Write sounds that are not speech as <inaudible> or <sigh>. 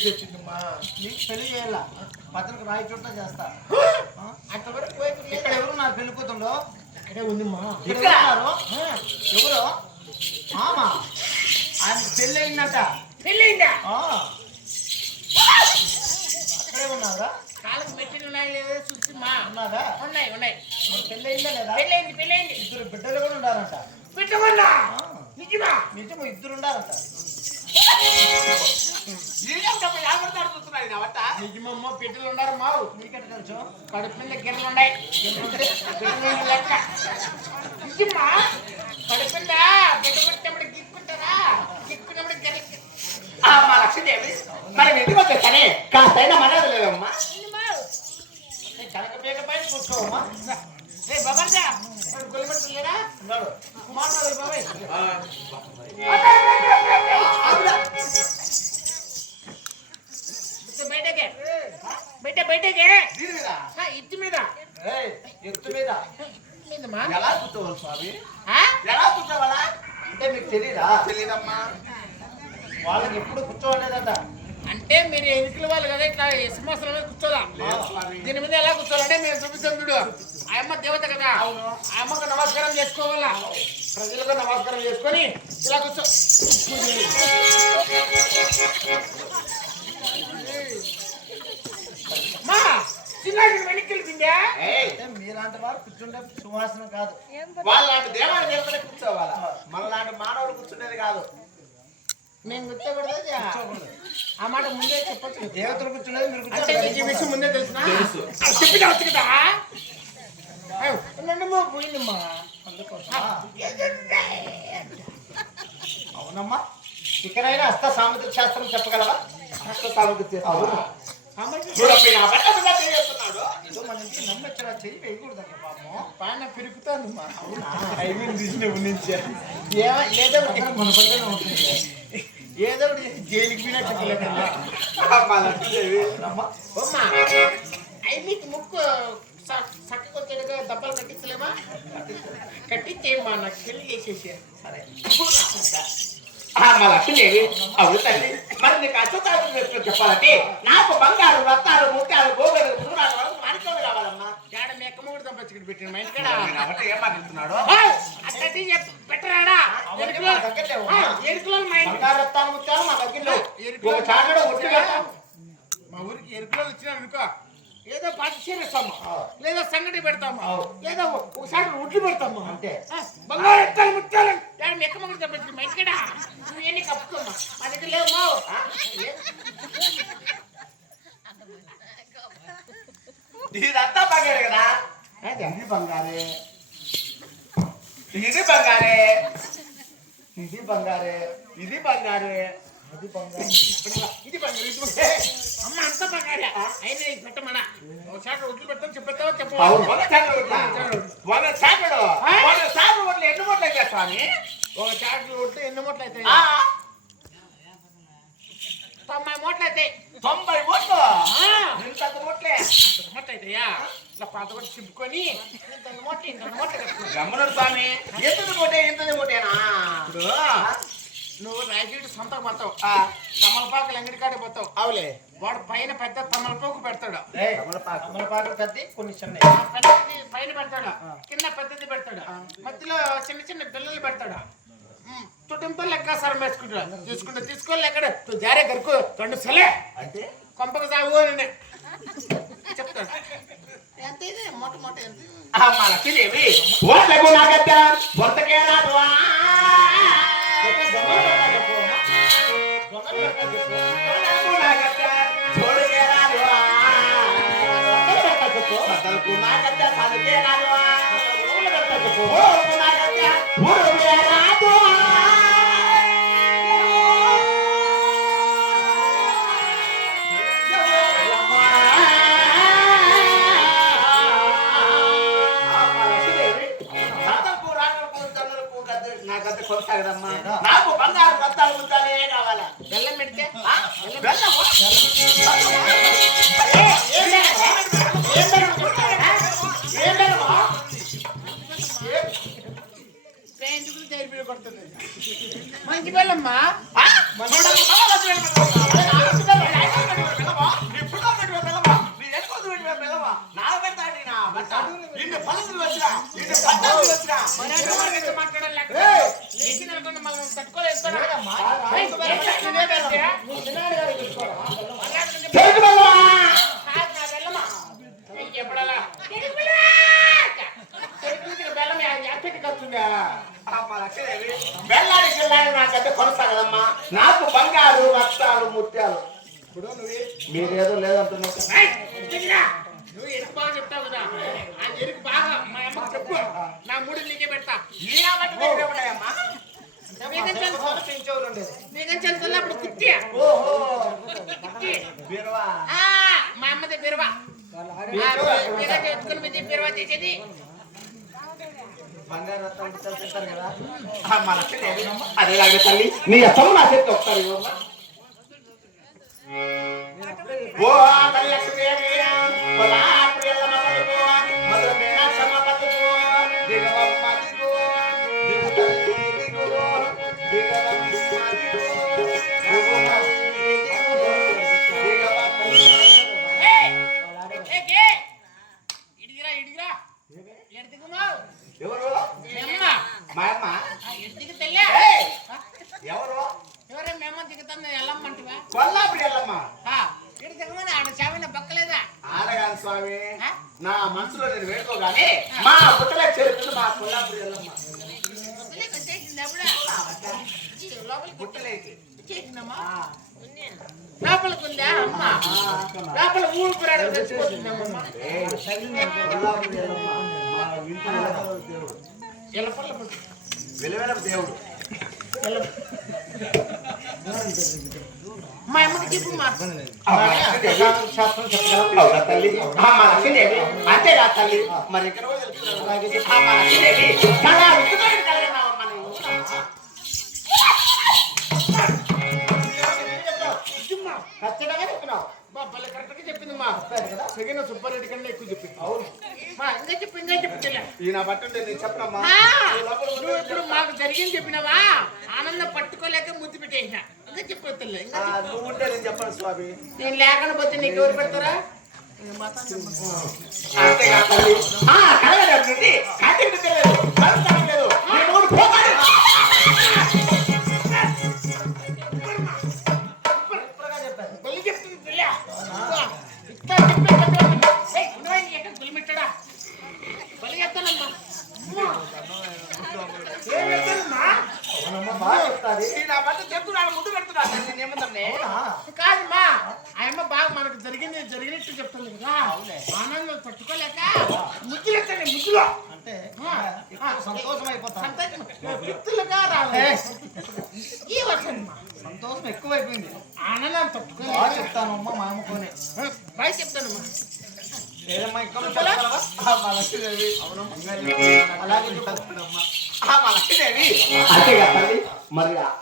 చేసి వచ్చిందమ్మా నీకు పెళ్ళి చేయాలా? పత్రిక రాయి చూడటం చేస్తా? <gasps> అంతవరకు పోయి ఇక్కడ ఎవరు నా పెళ్ళి ఇక్కడే ఉందమ్మా. ఇక్కడ ఎవరు? మామా. ఆయన పెళ్ళి అయిందట. పెళ్ళైందా ఆ. అక్కడే ఉన్నారా కాళ్ళకు మెట్టిన ఉన్నాయి లేదా చూసిమ్మా ఉన్నారా? ఉన్నాయి ఉన్నాయి. పెళ్ళి అయిందా లేదా? ఇద్దరు బిడ్డలు కూడా ఉండాలంట. పెట్టమన్నా ఆ. నిజమా? నిజము ఇద్దరు ఉండాలంట. <laughs> నిజమమ్మా బిడ్డలు ఉన్నారు మావు. నీకెట్ట తెలుసు కడుపు మీద గిర్రలు ఉన్నాయి. లెక్క నిజమా కడుపు మీద బిడ్డ కొట్టినప్పుడు గిక్కుంటారా? గిక్కున్నప్పుడు గిర్ర మా లక్ష్మీదేవి మరి ఇంటికి వచ్చేసానే కాస్తైనా మర్యాద లేదమ్మా. కనక పీక పైన కూర్చోవమ్మా. ఏ బాబాజా మాట్లాడు బాబాయ్. బయటకే. బయట బయటకే. దీని మీద? ఆ, ఇటు మీద. ఏయ్, ఎత్తు మీద. మీదమ్మా ఎలా కూర్చోవాలి స్వామి? ఆ? ఎలా కూర్చోవాలా అంటే మీకు తెలీదా? తెలియదమ్మా వాళ్ళకి ఎప్పుడు కూర్చోలేదట. అంటే మీరు ఎన్నికల వాళ్ళు కదా ఇట్లా సింహాసనం మీద కూర్చోదా దీని మీద ఎలా కూర్చోవాలంటే మేము చూపిస్తాం చూడు. ఆ అమ్మ దేవత కదా. ఆ అమ్మకు నమస్కారం చేసుకోవాలా? ప్రజలకు నమస్కారం చేసుకొని ఇలా కూర్చో. మా చిన్నది వెనక్కి వెళ్ళిందా? మీలాంటి వారు కూర్చుంటే సువాసన కాదు. వాళ్ళలాంటి దేవాల దేవతలే కూర్చోవాలా? మనలాంటి మానవులు కూర్చునేది కాదు. మేము కూర్చోకూడదు ఆ మాట ముందే చెప్పచ్చు. దేవతలు కూర్చునేది మీరు కూర్చోండి విషయం ముందే తెలిసిన? తెలుసు. చెప్పిన వచ్చు కదా నన్నమ్మా పోయిందమ్మా? అవునమ్మా. ఇక్కడైనా హస్త సాముద్రిక శాస్త్రం చెప్పగలవా? హస్త సాగుతూ చేస్తావు నా చేస్తున్నాడు. ఏదో మన నమ్మొచ్చారా చెయ్యి వేయకూడదు పాపం పైన పెరుగుతుందమ్మా టైమింగ్ తీసినప్పుడు నుంచి. ఏమ- ఏదో ఒకటి. మన పక్కనే ఉంటుంది. ఏదో ఒకటి జైలుకి. మా నీకు ముక్కు చక్కగా దెబ్బలు కట్టించలేమా? కట్టించేయమ్మా నాకు పెళ్ళి చేసేసి. సరే. మా లక్ష్మీదేవి అవును తల్లి మరి నీకు అచ్చతాలు చెప్పాలంటే నాకు బంగారు రత్తాలు ముత్యాలు గోగలు గురురాలు మాణిక్యాలు కావాలమ్మా. ఏడ మీ అక్క మూడు దంపచ్చుకుని పెట్టిన మా ఇంటికాడ అవన్నీ ఏం మాట్లాడుతున్నాడు? అట్టటి పెట్టరాడా? ఎరుకులో మా మా ఇంటి బంగారు రత్నాలు ముత్యాలు మా దగ్గర ఒక చాటలో ఒట్టి పెడతాం. మా ఊరికి ఎరుకులో వచ్చినా అనుకో ఏదో పాటి చేరేస్తాము. లేదా సంగటి పెడతాము. లేదా ఒకసారి ఉడ్లు పెడతాము. ఆ, బంగారు ఎత్తాలు ముత్యాలు. ఏడ మీ అక్క మూడు దంపచ్చుకుని మా ఇంటికాడ? నువ్వు ఎన్ని కప్పుకోమ్మా మా దగ్గర లేవు బంగారే కదా? ఇది బంగారే. ఇది బంగారే. ఇది బంగారే. ఇది బంగారే. అది బంగారే. ఇది బంగారు. ఇది. అమ్మ అంత బంగారే. అయినా ఇది పెట్టమనా? ఉడ్లు పెడతాం చెప్పేస్తావా? చెప్పు. వంద చాకుడు వంద చాకుడు వంద చాకుడు ఒట్లు ఎన్ని అయితే స్వామి? ఒక చాట్లు కొట్టి ఎన్ని మూటలు అవుతాయి? తొంభై మూటలు అవుతాయి. తొంభై మూట్లు? ఇంత మూట్లే. మూటలు అవుతాయా? ఇట్లా పాత కూడా చింపుకొని ఇంత మూట ఇంత మూట గమ్మనుడు స్వామి. ఎంతది మూటే ఎంతది మూటేనా? ఇప్పుడు నువ్వు రాజీడు సొంతకు పోతావు. ఆ, తమలపాకులు అంగడి కాడ పోతావు. అవులే. వాడు పైన పెద్ద తమలపాకు పెడతాడు. కమలపాకు పెద్ద కొన్ని చిన్న పెద్దది పైన పెడతాడు. కింద పెద్దది పెడతాడు. మధ్యలో చిన్న చిన్న పిల్లలు పెడతాడు. తుటింపు లెక్క సరం వేసుకుంటాడు తీసుకుంటా తీసుకోవాలి ఎక్కడ? జారే గరుకు రెండు సలే. అంటే? కొంపకు సాగు అని చెప్తాడు ఎంత ఇది? మొట్ట మొట్ట ఎంత? ఓట్లకు నాగత్త నాగత్త, నాగత్త, మంచి మాట్లాడలే నాకు బంగారు రక్తాలు ముత్యాలు మీరేదో లేదంటున్నా ఏది? అదేలాగే తల్లి. నీ అత్తమ్మ నా చేతికి ఒకసారి ఇవ్వమ్మా. ఓ తల్లి ఎవరు? మా అమ్మ! ఎవరు? ఎవరే మేమ్మ దిగుతుంది దిగమని ఆడ చావిన బక్కలేదా? ఆడగాను స్వామి? నా మనసులో నేను వేడుకోగానే మా పుట్టలే చేరుతుంది మా లోపలికి పుట్టలేకి చేసిందమ్మా లోపలికి ఉందా అమ్మ లోపల ఊపిరాడు తెచ్చిపోతుందమ్మా ఏయ్, కొల్లాపురి ఎల్లమ్మ మా ఇంటి వెలువల దేవుడు ఎల్లపల్ల పట్టు. వెలువల దేవుడు మా అమ్మకి చెప్పు మా అమ్మ లక్ష్మీదేవి, అవునా తల్లి అమ్మ లక్ష్మీదేవి అంతేగా తల్లి మరి ఇక్కడ చెప్పింది అవును మా ఇంకా చెప్పు ఇంకా చెప్పు చెల్లె. ఈయన పట్టుంటే నేను చెప్పనమ్మా. ఆ, నువ్వు ఇప్పుడు మాకు జరిగింది చెప్పినావా? ఆనందం పట్టుకోలేక ముద్దు పెట్టేసిన. ఇంకా చెప్పు తెల్ల ఇంకా ఆ, చెప్పు. నువ్వు ఉంటే నేను చెప్పను స్వామి. నేను లేకుండా పోతే నీకు ఎవరు పెడతారా? కలగలేదు తెలియదు చెప్తున్నాడు ముందు పెడుతున్నాడు నేను ఏమంటే కాదమ్మా ఆయమ్మ బాగా మనకు జరిగింది జరిగినట్టు చెప్తుంది కదా. ఆనందం తట్టుకోలేక ముద్దులు ఎత్తండి ముద్దులో. అంటే సంతోషం అయిపోతాను సంతోషం. ఈ ఎక్కువైపోయింది. ఆనందం తట్టుకోలేక. బాగా చెప్తానమ్మా మా అమ్మకోనే బాయ్ చెప్తానమ్మా. ఏదమ్మా ఇంకా అవునమ్మా. అలాగే చెప్తానమ్మా ఆ, మా లక్ష్మీదేవి అంతేగా మరి?